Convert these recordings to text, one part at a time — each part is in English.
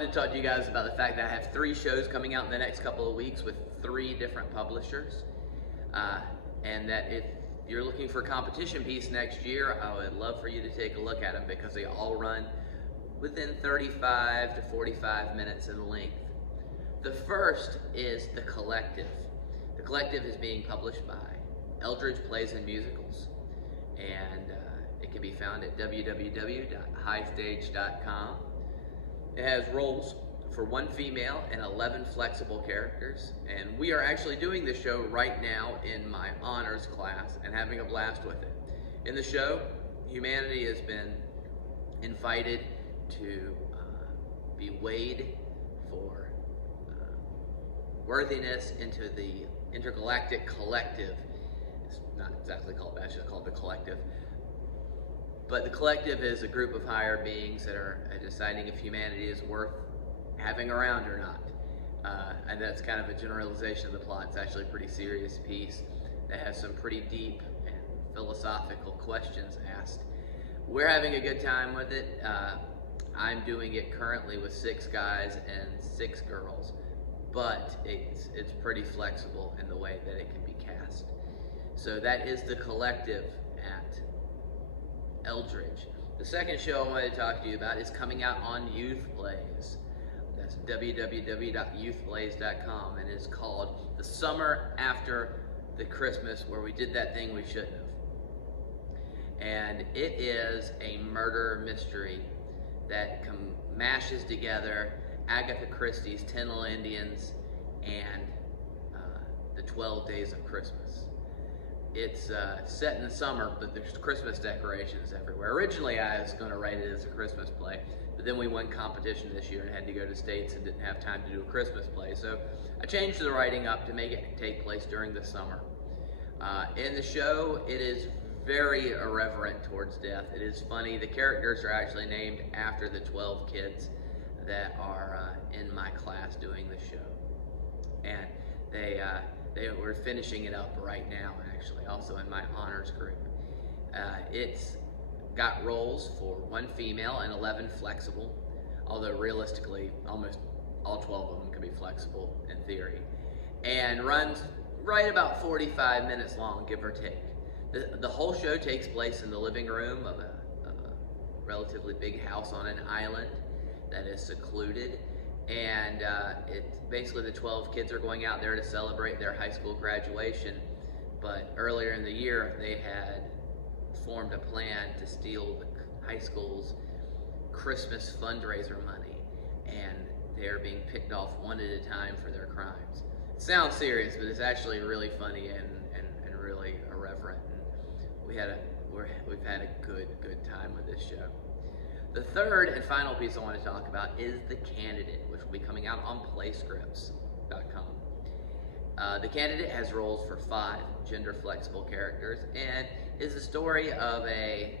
wanted to talk to you guys about the fact that I have 3 shows coming out in the next couple of weeks with 3 different publishers. And that if you're looking for a competition piece next year, I would love for you to take a look at them because they all run within 35 to 45 minutes in length. The first is The Collective. The Collective is being published by Eldridge Plays and Musicals, and it can be found at www.highstage.com. It has roles for 1 female and 11 flexible characters, and we are actually doing this show right now in my honors class and having a blast with it. In the show, humanity has been invited to be weighed for worthiness into the intergalactic collective. It's not exactly called that, it's just called The Collective. But The Collective is a group of higher beings that are deciding if humanity is worth having around or not. And that's kind of a generalization of the plot. It's actually a pretty serious piece that has some pretty deep and philosophical questions asked. We're having a good time with it. I'm doing it currently with 6 guys and 6 girls, but it's pretty flexible in the way that it can be cast. So that is The Collective at Eldridge. The second show I wanted to talk to you about is coming out on Youth Plays. That's www.youthplays.com, and it's called The Summer After the Christmas Where We Did That Thing We Shouldn't Have. And it is a murder mystery that mashes together Agatha Christie's 10 Little Indians and the 12 Days of Christmas. It's set in the summer, but there's Christmas decorations everywhere. Originally, I was going to write it as a Christmas play, but then we won competition this year and had to go to States and didn't have time to do a Christmas play. So I changed the writing up to make it take place during the summer. In the show, it is very irreverent towards death. It is funny. The characters are actually named after the 12 kids that are in my class doing the show. And we're finishing it up right now, actually, also in my honors group. It's got roles for 1 female and 11 flexible, although realistically, almost all 12 of them can be flexible in theory, and runs right about 45 minutes long, give or take. The whole show takes place in the living room of a relatively big house on an island that is secluded. And it's basically the 12 kids are going out there to celebrate their high school graduation. But earlier in the year, they had formed a plan to steal the high school's Christmas fundraiser money. And they're being picked off one at a time for their crimes. It sounds serious, but it's actually really funny and really irreverent. And we've had a good time with this show. The third and final piece I want to talk about is The Candidate, which will be coming out on playscripts.com. The Candidate has roles for 5 gender-flexible characters and is the story of a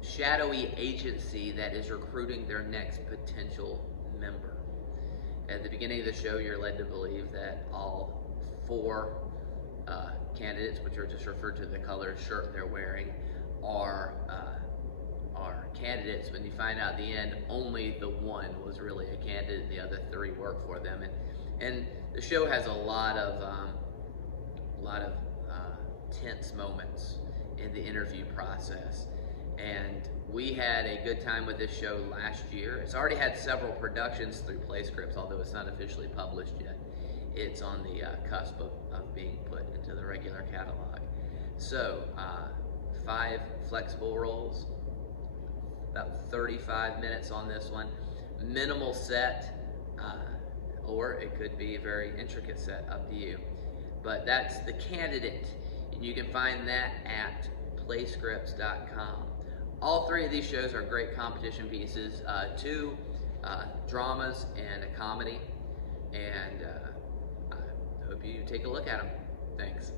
shadowy agency that is recruiting their next potential member. At the beginning of the show, you're led to believe that all 4 candidates, which are just referred to the color shirt they're wearing, are candidates. When you find out at the end, only the one was really a candidate, the other 3 work for them. And the show has a lot of tense moments in the interview process. And we had a good time with this show last year. It's already had several productions through PlayScripts, although it's not officially published yet. It's on the cusp of being put into the regular catalog. So, 5 flexible roles, about 35 minutes on this one. Minimal set, or it could be a very intricate set, up to you. But that's The Candidate, and you can find that at playscripts.com. All 3 of these shows are great competition pieces, 2 dramas and a comedy, and I hope you take a look at them. Thanks.